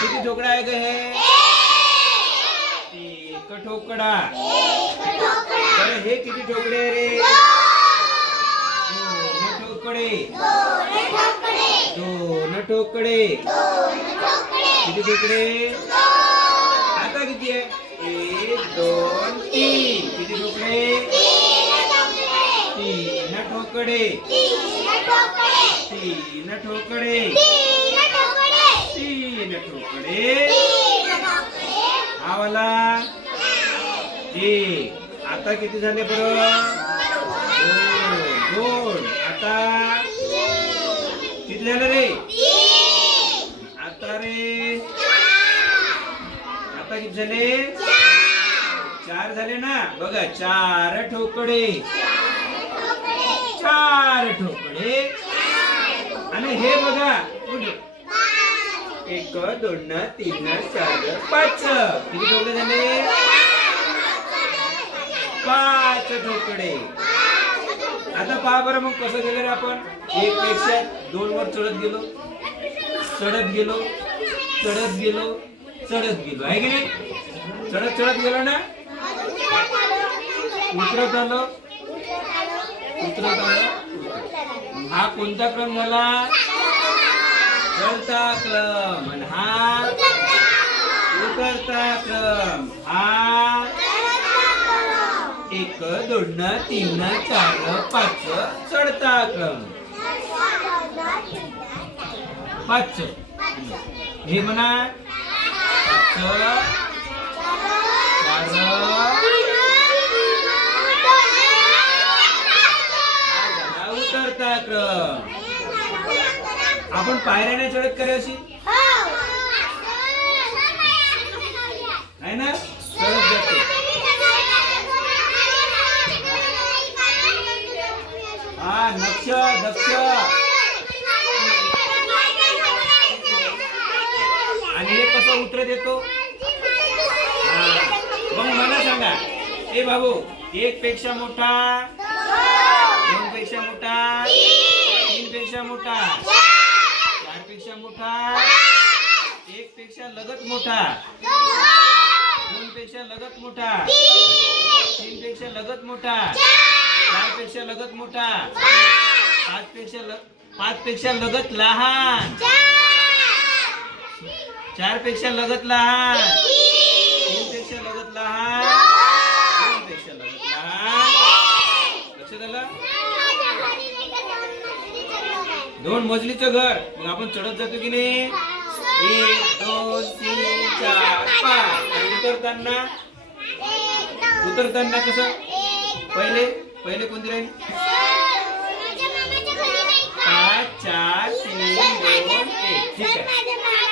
किती ठोकळा आहे ग हे? एक ठोकळा. बरं हे किती ठोकळे आहे रे? दोन ठोकळे. दोन ठोकळे. किती ठोकळे? आता किती आहे? एक दोन तीन. किती ठोकळे? तीन ठोकळे. तीन ठोकळे. तीन मेट्रोकडे. हा वाला एक आता किती झाले बरं? दोन आता? किती झालं रे? आता रे? आता किती झाले? चार झाले ना? बघा चार ठोकडे चार ठोकडे आणि हे बघा दोन तीन चार पाच. किती ठोकळे झाले पाच ठोकडे आता पहा बरं मग कसं गेलं रे आपण. एक पेक्षा दोन वर चढत गेलो. चढत गेलो. चढत गेलो. चढत गेलो. आहे की नाही? चढत चढत गेलो ना? उतरत आलो. उतरत आलो. हा कोणता क्रम झाला? चढता क्रम आणि हा उतरता क्रम. हा एक दोन तीन चार पाच चढता क्रम. पाच. हे म्हणा. पाच. उतरता क्रम. आपण पायऱ्याने चढत करे अशी? आहे ना? चढत जाते. हा नक्ष दक्ष. आणि हे कसं उतरत येतो हा. मग मला सांगा. ए बाबू एक पेक्षा मोठा दोन पेक्षा मोठा तीन पेक्षा मोठा. पेक्षा मोठा एक पेक्षा लगत मोठा दोन पेक्षा लगत मोठा तीन पेक्षा लगत मोठा चारपेक्षा लगत मोठा पाच पेक्षा लग पाच पेक्षा लगत लहान चारपेक्षा लगत लहान तीन पेक्षा लगत लहान दोन पेक्षा लगत लहान. लक्षात आलं? दोन मजलीचं घर. मग आपण चढत जातो की नाही? एक दोन तीन चार पाच. उतरताना? उतरताना कसं? पहिले? पहिले कोणती राहील